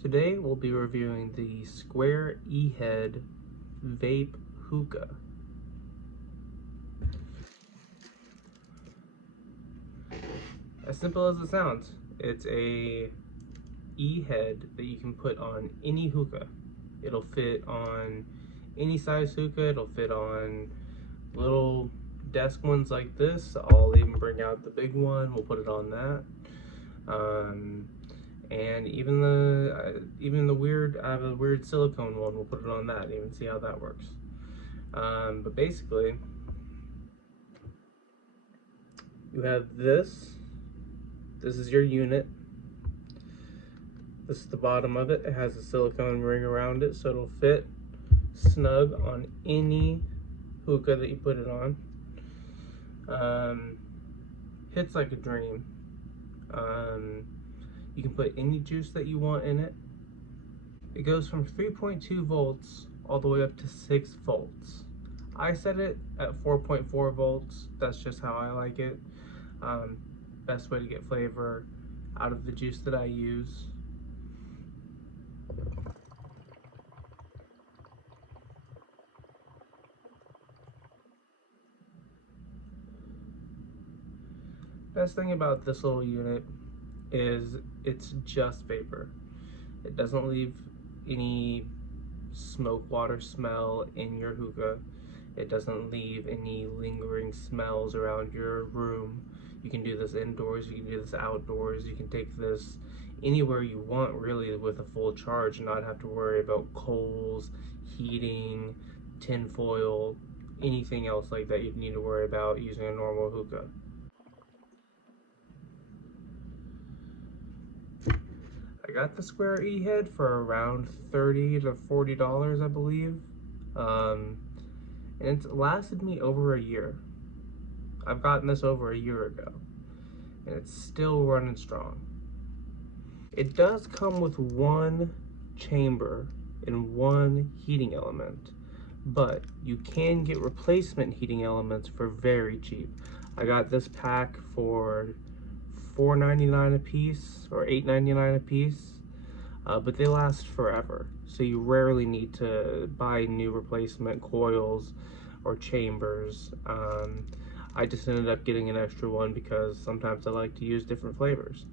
Today we'll be reviewing the Square E-Head Vape Hookah. As simple as it sounds, it's a E-head that you can put on any hookah. It'll fit on any size hookah, it'll fit on little desk ones like this. I'll even bring out the big one, we'll put it on that. And even the weird, I have a weird silicone one, we'll put it on that, even see how that works. But basically, you have this is your unit. This is the bottom of it. It has a silicone ring around it, so it'll fit snug on any hookah that you put it on. Hits like a dream. You can put any juice that you want in it. It goes from 3.2 volts all the way up to 6 volts. I set it at 4.4 volts. That's just how I like it. Best way to get flavor out of the juice that I use. Best thing about this little unit is it's just vapor. It doesn't leave any smoke water smell in your hookah. It doesn't leave any lingering smells around your room. You can do this indoors, you can do this outdoors, you can take this anywhere you want really with a full charge and not have to worry about coals, heating, tin foil, anything else like that you need to worry about using a normal hookah. I got the Square E-Head for around $30 to $40, I believe. And it's lasted me over a year. I've gotten this over a year ago, and it's still running strong. It does come with one chamber and one heating element, but you can get replacement heating elements for very cheap. I got this pack for $4.99 a piece or $8.99 a piece, but they last forever. So you rarely need to buy new replacement coils or chambers. I just ended up getting an extra one because sometimes I like to use different flavors.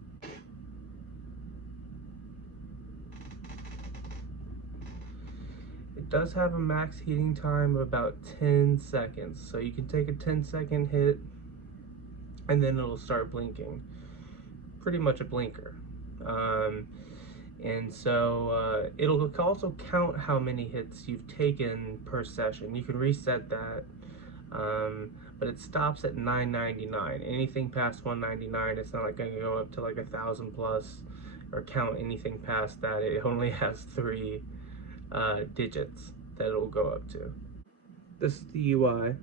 It does have a max heating time of about 10 seconds, so you can take a 10-second hit and then it'll start blinking. Pretty much a blinker. And so it'll also count how many hits you've taken per session. You can reset that, but it stops at $9.99. Anything past $1.99, it's not like going to go up to like 1,000 plus or count anything past that. It only has 3 digits that it'll go up to. This is the UI.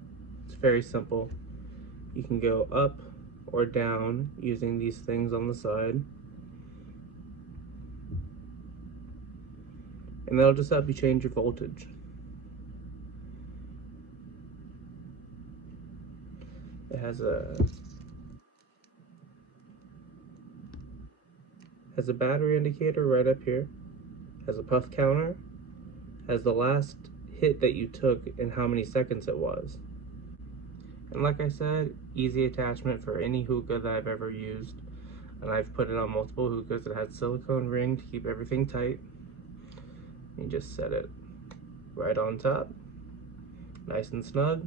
It's very simple. You can go up or down using these things on the side. And that'll just help you change your voltage. It has a battery indicator right up here, has a puff counter, has the last hit that you took and how many seconds it was. And like I said, easy attachment for any hookah that I've ever used. And I've put it on multiple hookahs. It has a silicone ring to keep everything tight. You just set it right on top, nice and snug.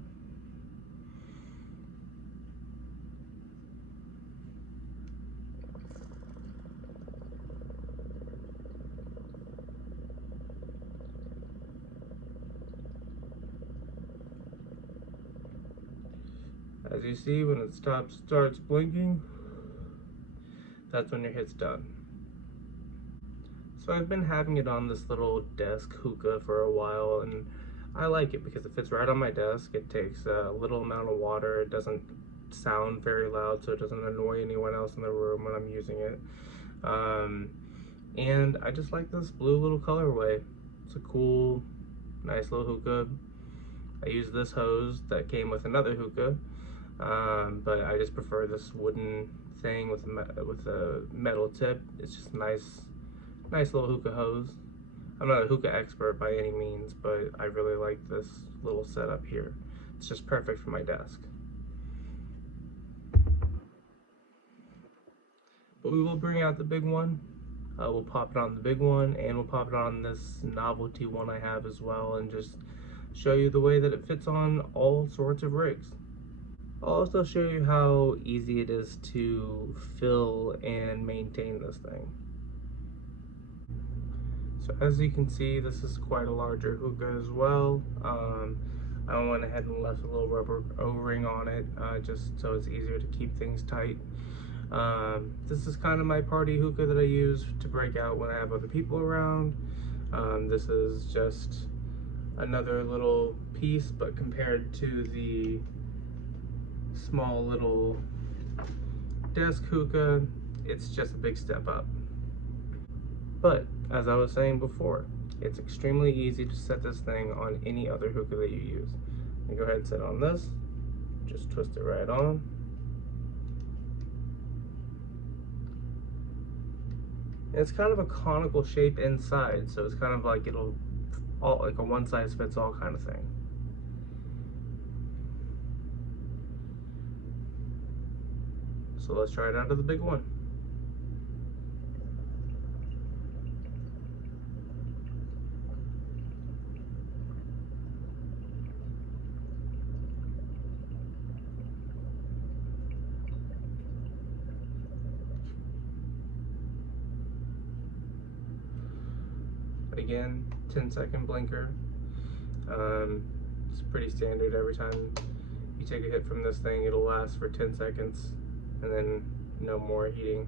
As you see, when it starts blinking, that's when your hit's done. So I've been having it on this little desk hookah for a while, and I like it because it fits right on my desk. It takes a little amount of water. It doesn't sound very loud, so it doesn't annoy anyone else in the room when I'm using it. And I just like this blue little colorway. It's a cool, nice little hookah. I use this hose that came with another hookah, but I just prefer this wooden thing with a metal tip. It's just nice Nice little hookah hose. I'm not a hookah expert by any means, but I really like this little setup here. It's just perfect for my desk. But we will bring out the big one. We'll pop it on the big one, and we'll pop it on this novelty one I have as well, and just show you the way that it fits on all sorts of rigs. I'll also show you how easy it is to fill and maintain this thing. So as you can see, this is quite a larger hookah as well. I went ahead and left a little rubber O-ring on it, just so it's easier to keep things tight. This is kind of my party hookah that I use to break out when I have other people around. This is just another little piece, but compared to the small little desk hookah, it's just a big step up. But as I was saying before, it's extremely easy to set this thing on any other hookah that you use. You go ahead and set it on this, just twist it right on. And it's kind of a conical shape inside, so it's kind of like it'll all like a one size fits all kind of thing. So let's try it out of the big one. Again, 10-second blinker. It's pretty standard. Every time you take a hit from this thing, it'll last for 10 seconds and then no more heating.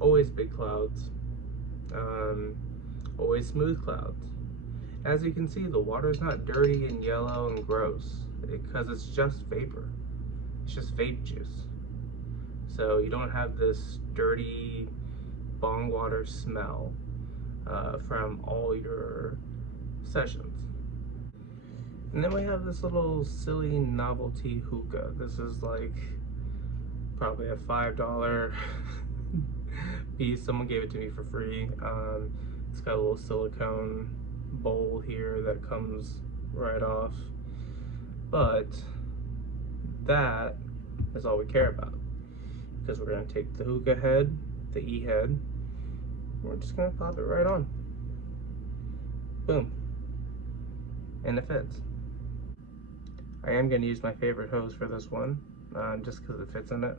Always big clouds, always smooth clouds. As you can see, the water's not dirty and yellow and gross because it's just vapor. It's just vape juice. So you don't have this dirty bong water smell from all your sessions. And then we have this little silly novelty hookah. This is like probably a $5 piece. Someone gave it to me for free. It's got a little silicone bowl here that comes right off. But that is all we care about, because we're going to take the hookah head, the E head, and we're just going to pop it right on. Boom. And it fits. I am going to use my favorite hose for this one, just because it fits in it.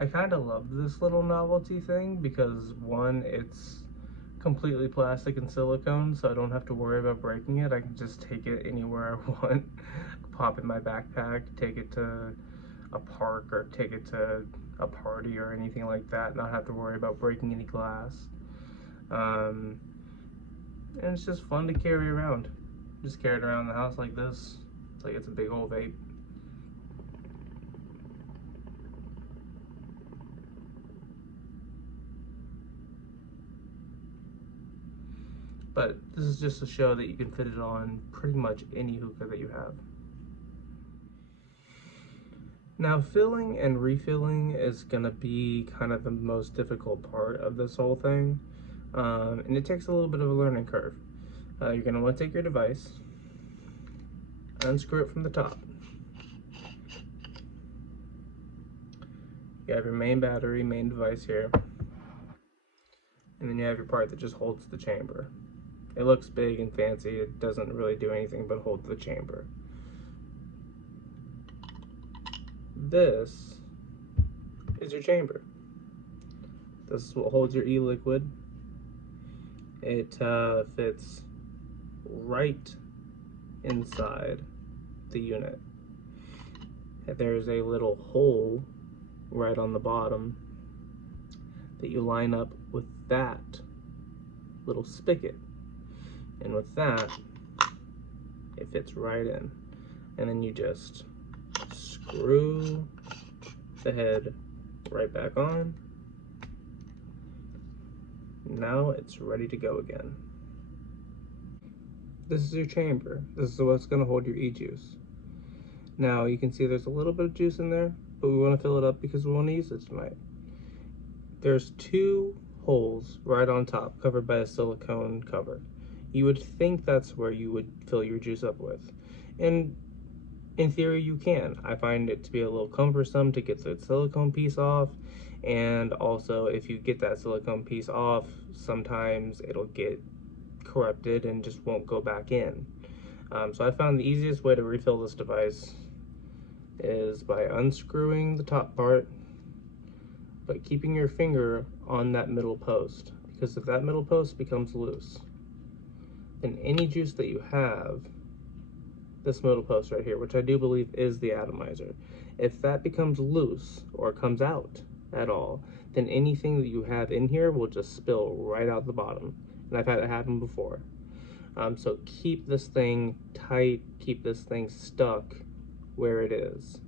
I kind of love this little novelty thing because, one, it's completely plastic and silicone, so I don't have to worry about breaking it. I can just take it anywhere I want, pop it in my backpack, take it to a park or take it to a party or anything like that, not have to worry about breaking any glass. And it's just fun to carry around. Just carry it around the house like this. It's like it's a big old vape. But this is just to show that you can fit it on pretty much any hookah that you have. Now, filling and refilling is gonna be kind of the most difficult part of this whole thing. And it takes a little bit of a learning curve. You're gonna wanna take your device, unscrew it from the top. You have your main battery, main device here. And then you have your part that just holds the chamber. It looks big and fancy. It doesn't really do anything but hold the chamber. this is your chamber. This is what holds your e-liquid. It fits right inside the unit. There's a little hole right on the bottom that you line up with that little spigot, and with that it fits right in, and then you just screw the head right back on. Now it's ready to go again. This is your chamber. This is what's going to hold your e-juice. Now you can see there's a little bit of juice in there, but we want to fill it up because we want to use it tonight. There's two holes right on top covered by a silicone cover. You would think that's where you would fill your juice up with. And in theory you can. I find it to be a little cumbersome to get the silicone piece off, and also if you get that silicone piece off, sometimes it'll get corrupted and just won't go back in. So I found the easiest way to refill this device is by unscrewing the top part, but keeping your finger on that middle post, because if that middle post becomes loose, then any juice that you have, this middle post right here, which I do believe is the atomizer, if that becomes loose or comes out at all, then anything that you have in here will just spill right out the bottom. And I've had it happen before. So keep this thing tight, keep this thing stuck where it is.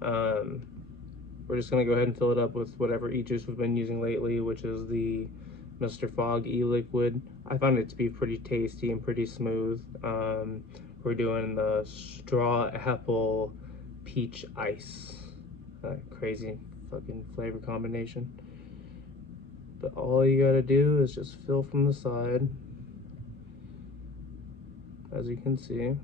We're just going to go ahead and fill it up with whatever e-juice we've been using lately, which is the Mr. Fogg e-liquid. I found it to be pretty tasty and pretty smooth. We're doing the straw apple peach ice. Crazy fucking flavor combination. But all you gotta do is just fill from the side, as you can see.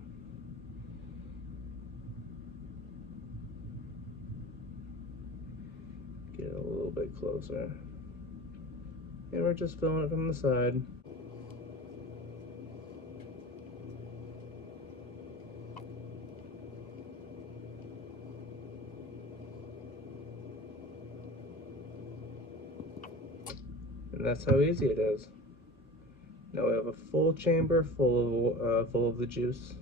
Get it a little bit closer. And we're just filling it from the side. And that's how easy it is. Now we have a full chamber full of the juice.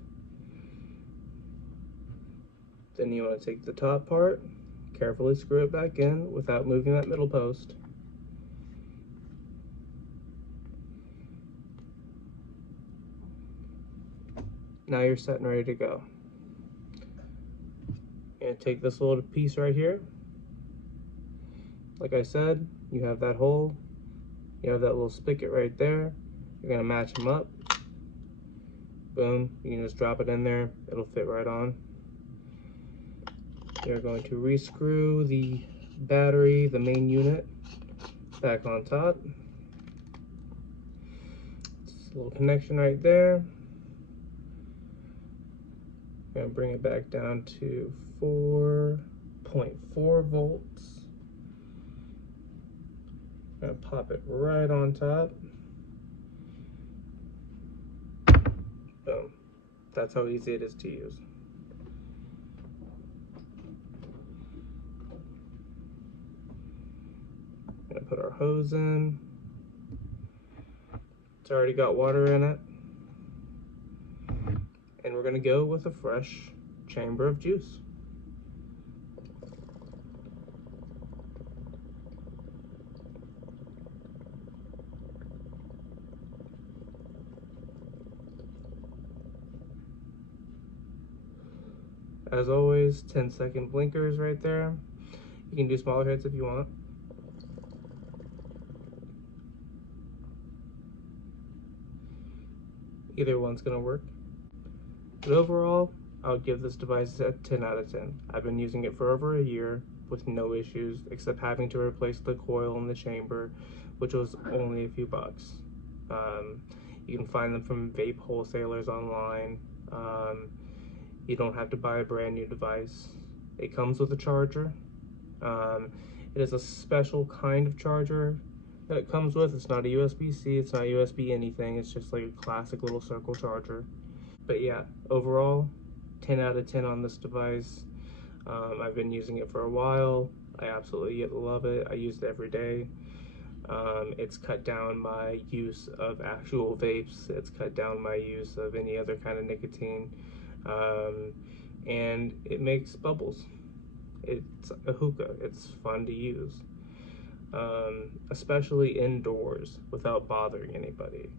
Then you want to take the top part, carefully screw it back in without moving that middle post. Now you're set and ready to go. You're going to take this little piece right here. Like I said, you have that hole, you have that little spigot right there. You're going to match them up. Boom, you can just drop it in there, it'll fit right on. You're going to rescrew the battery, the main unit, back on top. Just a little connection right there. I'm going to bring it back down to 4.4 volts. I'm going to pop it right on top. Boom. That's how easy it is to use. I'm going to put our hose in. It's already got water in it. And we're going to go with a fresh chamber of juice. As always, 10-second blinkers right there. You can do smaller hits if you want. Either one's gonna work. But overall, I would give this device a 10 out of 10. I've been using it for over a year with no issues, except having to replace the coil in the chamber, which was only a few bucks. You can find them from vape wholesalers online. You don't have to buy a brand new device. It comes with a charger. It is a special kind of charger that it comes with. It's not a USB-C, it's not USB anything, it's just like a classic little circle charger. But yeah, overall, 10 out of 10 on this device. I've been using it for a while. I absolutely love it. I use it every day. It's cut down my use of actual vapes. It's cut down my use of any other kind of nicotine. Um, and it makes bubbles. It's a hookah. It's fun to use, especially indoors without bothering anybody.